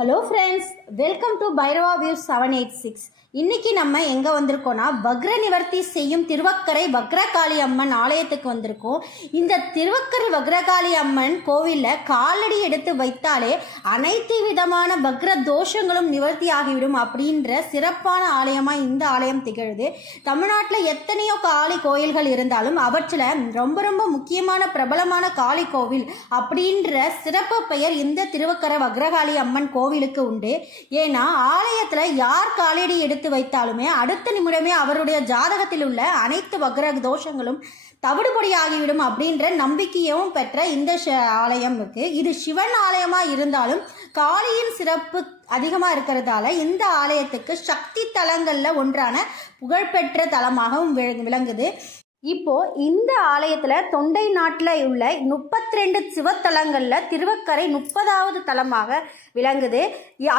Hello friends welcome to Bhairava view seven eight six இன்னைக்கு நம்ம எங்கே வந்திருக்கோம்னா வக்ர நிவர்த்தி செய்யும் திருவக்கரை வக்ரகாளி அம்மன் ஆலயத்துக்கு வந்திருக்கோம். இந்த திருவக்கரை வக்ரகாளி அம்மன் கோவிலில் காலடி எடுத்து வைத்தாலே அனைத்து விதமான வக்ர தோஷங்களும் நிவர்த்தி ஆகிவிடும் அப்படின்ற சிறப்பான ஆலயமாக இந்த ஆலயம் திகழுது. தமிழ்நாட்டில் எத்தனையோ காளி கோயில்கள் இருந்தாலும் அவற்றில் ரொம்ப ரொம்ப முக்கியமான பிரபலமான காளி கோவில் அப்படின்ற சிறப்பு பெயர் இந்த திருவக்கரை வக்ரகாளி அம்மன் கோவில் கோவிலுக்கு உண்டு. ஏன்னா ஆலயத்தில் யார் காலடி எடுத்து வைத்தாலுமே அடுத்த நிமிடமே அவருடைய ஜாதகத்தில் உள்ள அனைத்து வக்ர தோஷங்களும் தவிடுபடியாகிவிடும் அப்படின்ற நம்பிக்கையும் பெற்ற இந்த ஷ- ஆலயம் இருக்கு. இது சிவன் ஆலயமாக இருந்தாலும் காளியின் சிறப்பு அதிகமாக இருக்கிறதால இந்த ஆலயத்துக்கு சக்தி தலங்களில் ஒன்றான புகழ்பெற்ற தலமாகவும் விளங்குது. இப்போ இந்த ஆலயத்தில் தொண்டை நாட்டில் உள்ள முப்பத்தி ரெண்டு சிவத்தலங்களில் திருவக்கரை முப்பதாவது தலமாக விளங்குது.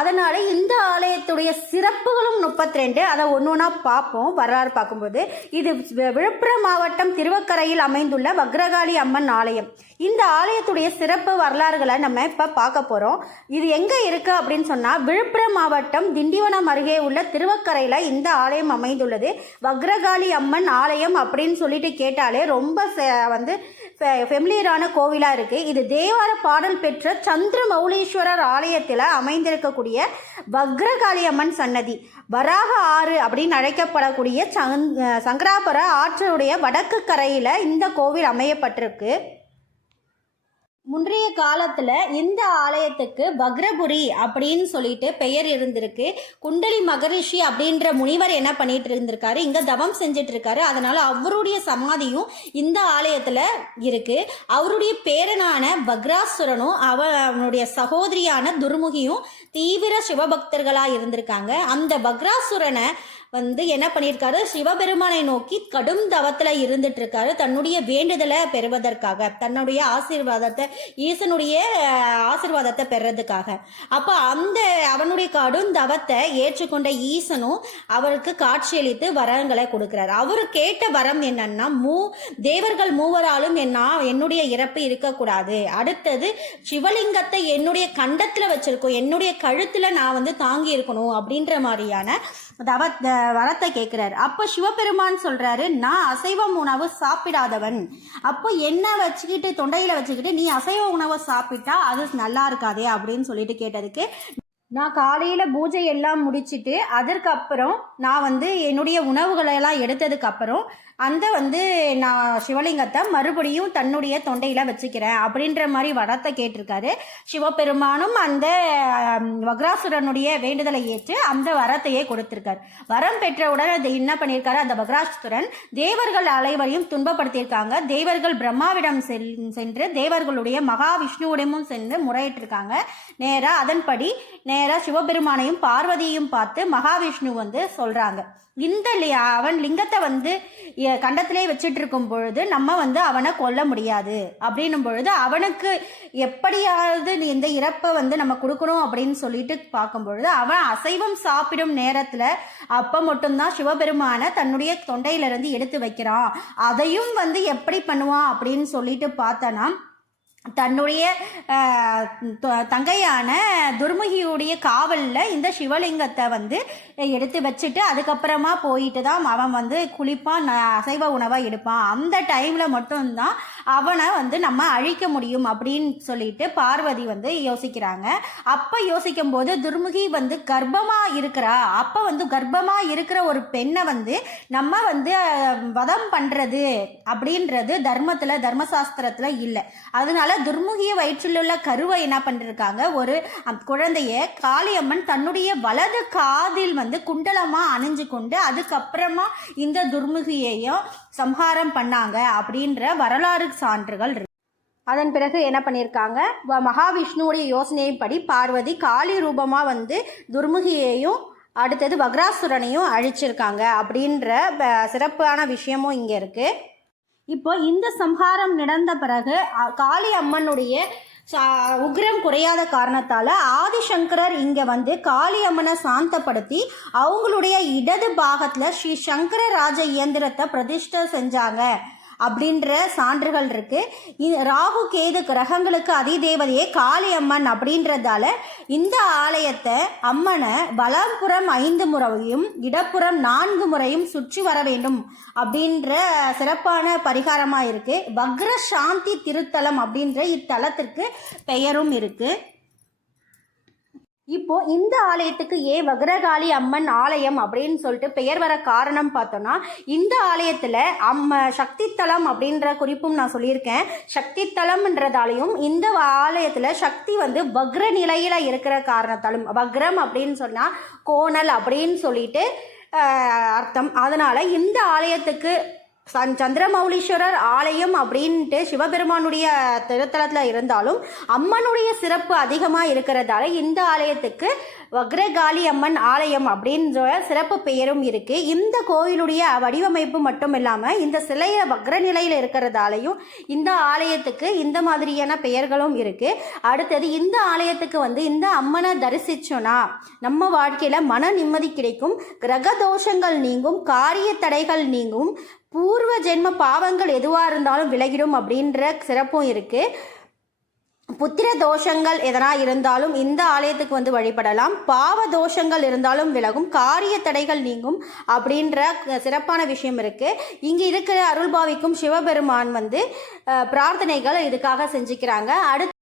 அதனால் அதனால இந்த ஆலயத்துடைய சிறப்புகளும் முப்பத்தி ரெண்டு அதை ஒன்று ஒன்றா பார்ப்போம் வரலாறு பார்க்கும்போது. இது விழுப்புரம் மாவட்டம் திருவக்கரையில் அமைந்துள்ள வக்ரகாளி அம்மன் ஆலயம். இந்த ஆலயத்துடைய சிறப்பு வரலாறுகளை நம்ம இப்போ பார்க்க போகிறோம் இது எங்கே இருக்குது அப்படின்னு சொன்னால் விழுப்புரம் மாவட்டம் திண்டிவனம் அருகே உள்ள திருவக்கரையில் இந்த ஆலயம் அமைந்துள்ளது. வக்ரகாளி அம்மன் ஆலயம் அப்படின்னு சொல்லி சொல்லிட்டு கேட்டாலே ரொம்ப வந்து ஃபெமிலியரான கோவிலாக இருக்குது இது தேவார பாடல் பெற்ற சந்திர மௌலீஸ்வரர் ஆலயத்தில் அமைந்திருக்கக்கூடிய வக்ரகாளி அம்மன் சன்னதி. வராக ஆறு அப்படின்னு அழைக்கப்படக்கூடிய சங் சங்கராபுர ஆற்றலுடைய வடக்கு கரையில் இந்த கோவில் அமையப்பட்டிருக்கு. முன்றைய காலத்தில் இந்த ஆலயத்துக்கு பக்ரபுரி அப்படின்னு சொல்லிட்டு பெயர் இருந்திருக்கு. குண்டலி மகரிஷி அப்படின்ற முனிவர் என்ன பண்ணிட்டு இருந்திருக்காரு? இங்கே தவம் செஞ்சுட்டு இருக்காரு. அதனால அவருடைய சமாதியும் இந்த ஆலயத்தில் இருக்கு. அவருடைய பேரனான பக்ராசுரனும் அவனுடைய சகோதரியான துர்முகியும் தீவிர சிவபக்தர்களாக இருந்திருக்காங்க. அந்த பக்ராசுரனை வந்து என்ன பண்ணியிருக்காரு? சிவபெருமானை நோக்கி கடும் தவத்தில் இருந்துட்டு இருக்காரு தன்னுடைய வேண்டுதலை பெறுவதற்காக தன்னுடைய ஆசீர்வாதத்தை ஈசனுடைய ஆசீர்வாதத்தை பெறதுக்காக. அப்போ அந்த அவனுடைய கடும் தவத்தை ஏற்றுக்கொண்ட ஈசனும் அவருக்கு காட்சியளித்து வரங்களை கொடுக்கிறார். அவர் கேட்ட வரம் என்னன்னா மூ தேவர்கள் மூவராலும் என்ன என்னுடைய இறப்பு இருக்கக்கூடாது. அடுத்தது சிவலிங்கத்தை என்னுடைய கண்டத்தில் வச்சிருக்கோம். என்னுடைய கழுத்தில் நான் வந்து தாங்கி இருக்கணும் அப்படின்ற மாதிரியான தவ வரத்தை கேட்குறாரு அப்போ சிவபெருமான் சொல்றாரு நான் அசைவம் உணவு சாப்பிடாதவன். அப்போ என்ன வச்சுக்கிட்டு தொண்டையில் வச்சுக்கிட்டு நீ அசைவ உணவை சாப்பிட்டா அது நல்லா இருக்காதே அப்படின்னு சொல்லிட்டு கேட்டதுக்கு நான் காலையில் பூஜை எல்லாம் முடிச்சிட்டு அதற்கப்புறம் நான் வந்து என்னுடைய உணவுகளை எல்லாம் அந்த வந்து நான் சிவலிங்கத்தை மறுபடியும் தன்னுடைய தொண்டையில் வச்சுக்கிறேன் அப்படின்ற மாதிரி வரத்தை கேட்டிருக்காரு. சிவபெருமானும் அந்த வக்ராசுரனுடைய வேண்டுதலை ஏற்று அந்த வரத்தையே கொடுத்திருக்காரு. வரம் பெற்றவுடன் அது என்ன பண்ணியிருக்காரு? அந்த வக்ராசுரன் தேவர்கள் அனைவரையும் துன்பப்படுத்தியிருக்காங்க. தேவர்கள் பிரம்மாவிடம் சென் சென்று தேவர்களுடைய மகாவிஷ்ணுவிடமும் சென்று முறையிட்டிருக்காங்க. நேராக அதன்படி நே நேராக சிவபெருமானையும் பார்வதியையும் பார்த்து மகாவிஷ்ணு வந்து சொல்கிறாங்க இந்த லி- அவன் லிங்கத்தை வந்து எ- கண்டத்திலே வச்சுட்டு இருக்கும் பொழுது நம்ம வந்து அவனை கொல்ல முடியாது. அப்படின்னும் பொழுது அவனுக்கு எப்படியாவது நீ இந்த இறப்பை வந்து நம்ம கொடுக்கணும் அப்படின்னு சொல்லிட்டு பார்க்கும் பொழுது அவன் அசைவம் சாப்பிடும் நேரத்தில் அப்போ மட்டும்தான் சிவபெருமானை தன்னுடைய தொண்டையிலிருந்து எடுத்து வைக்கிறான். அதையும் வந்து எப்படி பண்ணுவான் அப்படின்னு சொல்லிட்டு பார்த்தனா தன்னுடைய த- தங்கையான துர்முகியுடைய காவலில் இந்த சிவலிங்கத்தை வந்து எடுத்து வச்சுட்டு அதுக்கப்புறமா போயிட்டு தான் அவன் வந்து குளிப்பான் அசைவ உணவாக எடுப்பான். அந்த டைமில் மட்டும்தான் அவனை வந்து நம்ம அழிக்க முடியும் அப்படின்னு சொல்லிட்டு பார்வதி வந்து யோசிக்கிறாங்க. அப்போ யோசிக்கும் போது துர்முகி வந்து கர்ப்பமாக இருக்கிறா? அப்போ வந்து கர்ப்பமாக இருக்கிற ஒரு பெண்ணை வந்து நம்ம வந்து வதம் பண்ணுறது அப்படின்றது தர்மத்தில் தர்மசாஸ்திரத்தில் இல்லை. அதனால துர்முகிய வயிற்றிலுள்ள கருவை என்ன பண்ணிருக்காங்க? ஒரு குழந்தைய காளியம்மன் தன்னுடைய வலது காதில் வந்து குண்டலமா அணிஞ்சு கொண்டு அதுக்கப்புறமா இந்த துர்முகியையும் சம்ஹாரம் பண்ணாங்க அப்படின்ற வரலாறு சான்றுகள் இருக்கு. அதன் பிறகு என்ன பண்ணியிருக்காங்க வ- மகாவிஷ்ணுவுடைய யோசனைப்படி பார்வதி காளி ரூபமாக வந்து துர்முகியையும் அடுத்தது வக்ராசுரனையும் அழிச்சிருக்காங்க அப்படின்ற சிறப்பான விஷயமும் இங்கே இருக்குது இப்போ இந்த சம்ஹாரம் நடந்த பிறகு காளி அம்மனுடைய சா- உக்ரம் குறையாத காரணத்தால் ஆதிசங்கரர் இங்கே வந்து காளி அம்மனை சாந்தப்படுத்தி அவங்களுடைய இடது பாகத்தில் ஸ்ரீ சங்கர ராஜ இயந்திரத்தை பிரதிஷ்டை செஞ்சாங்க. அப்படின்ற சான்றுகள் இருக்கு. இது ராகு கேது கிரகங்களுக்கு அதிதேவதையே காளியம்மன் அப்படின்றதால இந்த ஆலயத்தை அம்மனை வலப்புறம் ஐந்து முறையும் இடப்புறம் நான்கு முறையும் சுற்றி வர வேண்டும் அப்படின்ற சிறப்பான பரிகாரமாக இருக்கு. வக்ர சாந்தி திருத்தலம் அப்படின்ற இத்தலத்திற்கு பெயரும் இருக்குது இப்போ இந்த ஆலயத்துக்கு ஏன் வக்ரகாளி அம்மன் ஆலயம் அப்படின்னு சொல்லிட்டு பெயர் வர காரணம் பார்த்தோன்னா இந்த ஆலயத்தில் அம்ம சக்தி தலம் அப்படின்ற குறிப்பும் நான் சொல்லியிருக்கேன். சக்தி தலம்ன்றதாலையும் இந்த ஆலயத்தில் சக்தி வந்து வக்ர நிலையில் இருக்கிற காரணத்தாலும் வக்ரம் அப்படின்னு சொன்னால் கோணல் அப்படின்னு சொல்லிட்டு அர்த்தம். அதனால் இந்த ஆலயத்துக்கு சன் சந்திரமௌலீஸ்வரர் ஆலயம் அப்படின்ட்டு சிவபெருமானுடைய திருத்தலத்தில் இருந்தாலும் அம்மனுடைய சிறப்பு அதிகமாக இருக்கிறதால இந்த ஆலயத்துக்கு வக்ரகாளி அம்மன் ஆலயம் அப்படின்ற சிறப்பு பெயரும் இருக்குது இந்த கோயிலுடைய வடிவமைப்பு மட்டும் இல்லாமல் இந்த சிலையை வக்ர நிலையில் இருக்கிறதாலையும் இந்த ஆலயத்துக்கு இந்த மாதிரியான பெயர்களும் இருக்குது அடுத்தது இந்த ஆலயத்துக்கு வந்து இந்த அம்மனை தரிசிச்சோன்னா நம்ம வாழ்க்கையில் மன நிம்மதி கிடைக்கும். கிரக தோஷங்கள் நீங்கும். காரிய தடைகள் நீங்கும். பூர்வ ஜென்ம பாவங்கள் எதுவாக இருந்தாலும் விலகிடும் அப்படின்ற சிறப்பும் இருக்குது புத்திர தோஷங்கள் எதனா இருந்தாலும் இந்த ஆலயத்துக்கு வந்து வழிபடலாம். பாவ தோஷங்கள் இருந்தாலும் விலகும். காரிய தடைகள் நீங்கும் அப்படின்ற சிறப்பான விஷயம் இருக்குது இங்கே இருக்கிற அருள்பாவிக்கும் சிவபெருமான் வந்து பிரார்த்தனைகள் இதுக்காக செஞ்சுக்கிறாங்க. அடுத்து